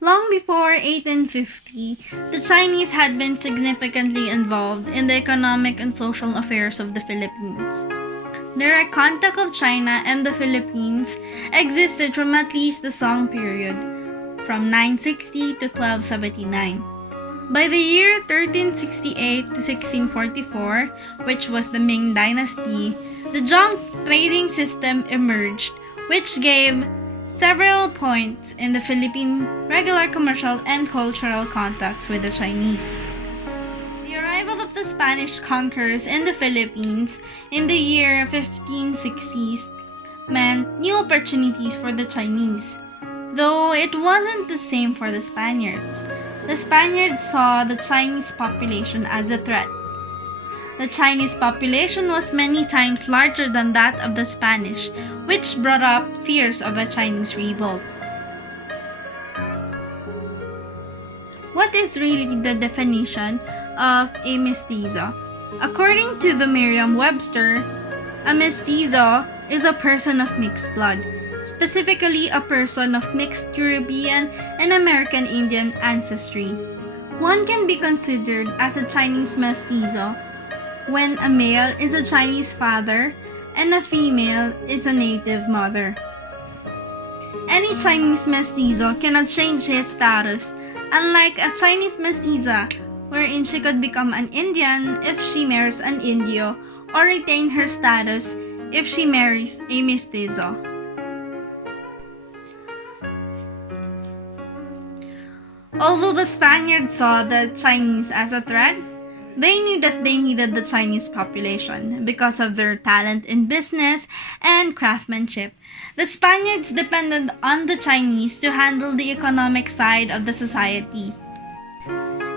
Long before 1850, the Chinese had been significantly involved in the economic and social affairs of the Philippines. Direct contact of China and the Philippines existed from at least the Song period, from 960 to 1279. By the year 1368 to 1644, which was the Ming Dynasty, the Zhong trading system emerged, which gave several points in the Philippine regular commercial and cultural contacts with the Chinese. The arrival of the Spanish conquerors in the Philippines in the year 1560s meant new opportunities for the Chinese, though it wasn't the same for the Spaniards. The Spaniards saw the Chinese population as a threat. The Chinese population was many times larger than that of the Spanish, which brought up fears of a Chinese revolt. What is really the definition of a mestizo? According to the Merriam-Webster, a mestizo is a person of mixed blood, specifically a person of mixed European and American Indian ancestry. One can be considered as a Chinese mestizo when a male is a Chinese father and a female is a native mother. Any Chinese mestizo cannot change his status, unlike a Chinese mestiza wherein she could become an Indian if she marries an Indio or retain her status if she marries a mestizo. Although the Spaniards saw the Chinese as a threat, they knew that they needed the Chinese population because of their talent in business and craftsmanship. The Spaniards depended on the Chinese to handle the economic side of the society.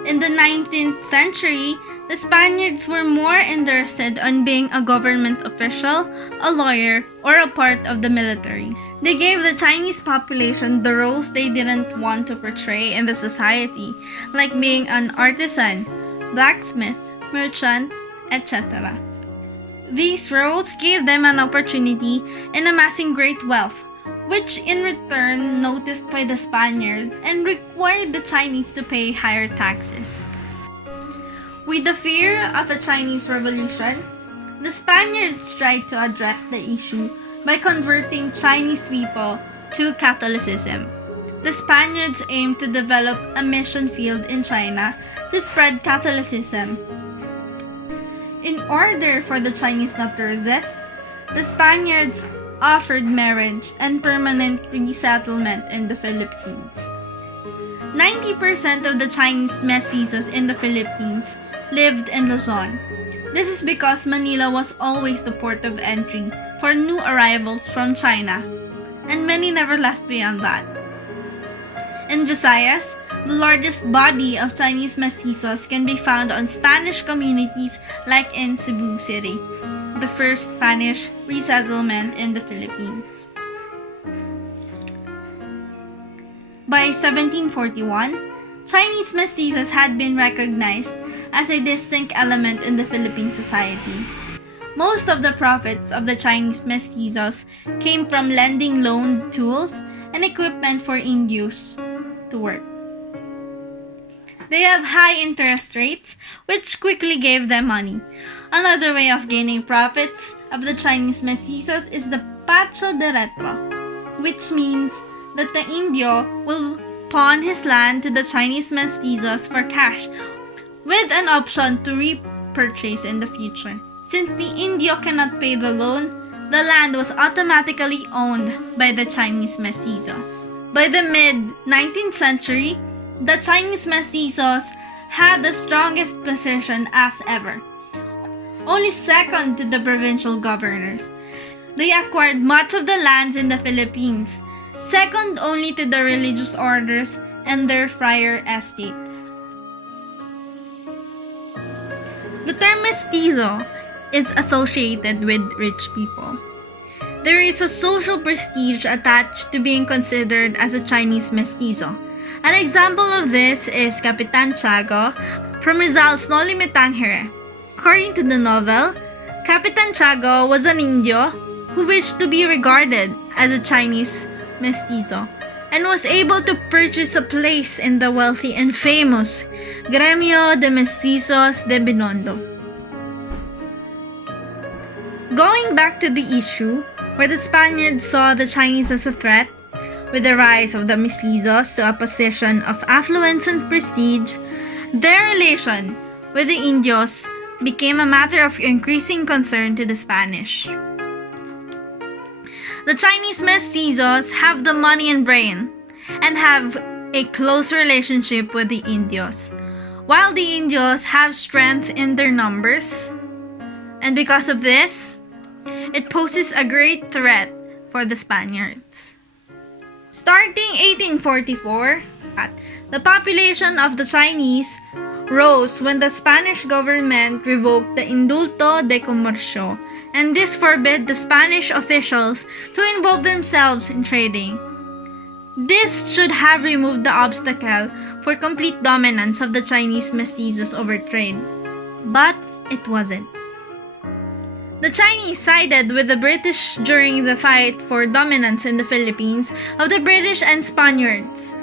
In the 19th century, the Spaniards were more interested in being a government official, a lawyer, or a part of the military. They gave the Chinese population the roles they didn't want to portray in the society, like being an artisan, blacksmith, merchant, etc. These roles gave them an opportunity in amassing great wealth, which in return noticed by the Spaniards and required the Chinese to pay higher taxes. With the fear of a Chinese revolution, the Spaniards tried to address the issue by converting Chinese people to Catholicism. The Spaniards aimed to develop a mission field in China to spread Catholicism. In order for the Chinese not to resist, the Spaniards offered marriage and permanent resettlement in the Philippines. 90% of the Chinese mestizos in the Philippines lived in Luzon. This is because Manila was always the port of entry for new arrivals from China, and many never left beyond that. In Visayas, the largest body of Chinese mestizos can be found on Spanish communities like in Cebu City, the first Spanish resettlement in the Philippines. By 1741, Chinese mestizos had been recognized as a distinct element in the Philippine society. Most of the profits of the Chinese mestizos came from lending loaned tools and equipment for Indios to work. They have high interest rates, which quickly gave them money. Another way of gaining profits of the Chinese mestizos is the pacho de retro, which means that the Indio will pawn his land to the Chinese mestizos for cash, with an option to repurchase in the future. Since the Indio cannot pay the loan, the land was automatically owned by the Chinese mestizos. By the mid-19th century, the Chinese mestizos had the strongest position as ever, only second to the provincial governors. They acquired much of the lands in the Philippines, second only to the religious orders and their friar estates. The term mestizo is associated with rich people. There is a social prestige attached to being considered as a Chinese mestizo. An example of this is Capitan Tiago from Rizal's No Limitang Here. According to the novel, Capitan Tiago was an Indio who wished to be regarded as a Chinese mestizo. and was able to purchase a place in the wealthy and famous Gremio de Mestizos de Binondo. Going back to the issue, where the Spaniards saw the Chinese as a threat, with the rise of the Mestizos to a position of affluence and prestige, their relation with the Indios became a matter of increasing concern to the Spanish. The Chinese Mestizos have the money and brain, and have a close relationship with the Indios, while the Indios have strength in their numbers, and because of this, it poses a great threat for the Spaniards. Starting 1844, the population of the Chinese rose when the Spanish government revoked the Indulto de Comercio, and this forbade the Spanish officials to involve themselves in trading. This should have removed the obstacle for complete dominance of the Chinese Mestizos over trade, but it wasn't. The Chinese sided with the British during the fight for dominance in the Philippines of the British and Spaniards.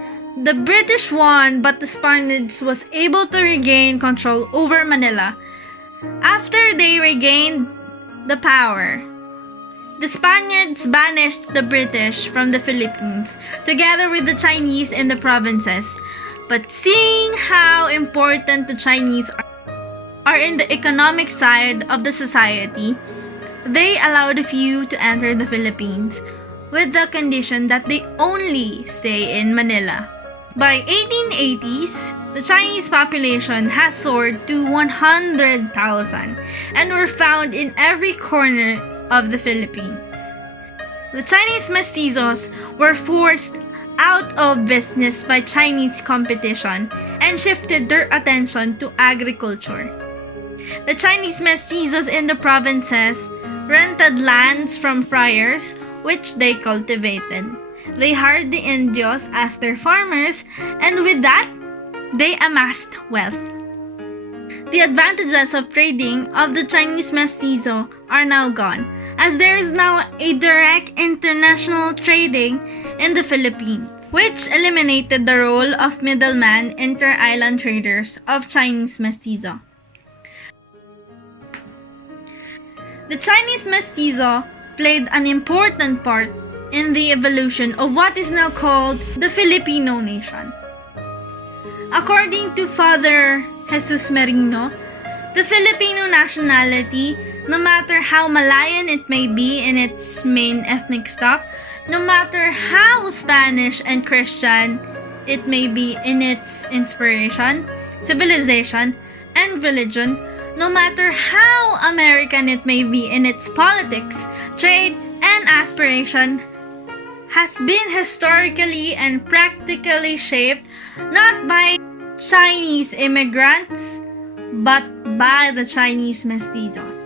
The British won, but the Spaniards was able to regain control over Manila. After they regained the power, the Spaniards banished the British from the Philippines, together with the Chinese in the provinces. But seeing how important the Chinese are in the economic side of the society, they allowed a few to enter the Philippines, with the condition that they only stay in Manila. By 1880s, the Chinese population has soared to 100,000 and were found in every corner of the Philippines. The Chinese Mestizos were forced out of business by Chinese competition and shifted their attention to agriculture. The Chinese Mestizos in the provinces rented lands from friars, which they cultivated. They hired the Indios as their farmers, and with that, they amassed wealth. The advantages of trading of the Chinese Mestizo are now gone, as there is now a direct international trading in the Philippines, which eliminated the role of middleman inter-island traders of Chinese Mestizo. The Chinese Mestizo played an important part in the evolution of what is now called the Filipino nation. According to Father Jesus Merino, the Filipino nationality, no matter how Malayan it may be in its main ethnic stock, no matter how Spanish and Christian it may be in its inspiration, civilization, and religion, no matter how American it may be in its politics, trade, and aspiration, has been historically and practically shaped not by Chinese immigrants, but by the Chinese Mestizos.